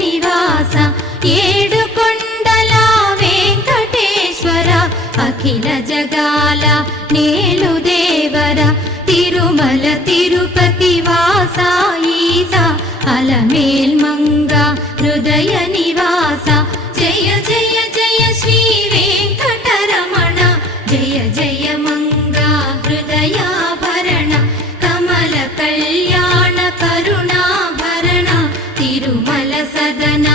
నివాస ఏడుకొండల వెంకటేశ్వర అఖిల జగాల నేలు దేవర తిరుమల తిరుపతి వాస ఈస అలమేల్మంగ హృదయ నివాస జయ జయ జయ శ్రీ వెంకటరమణ జయ జయ మంగ హృదయాభరణ కమల కళ్యాణ కరుణాభరణ తిరుమల సదన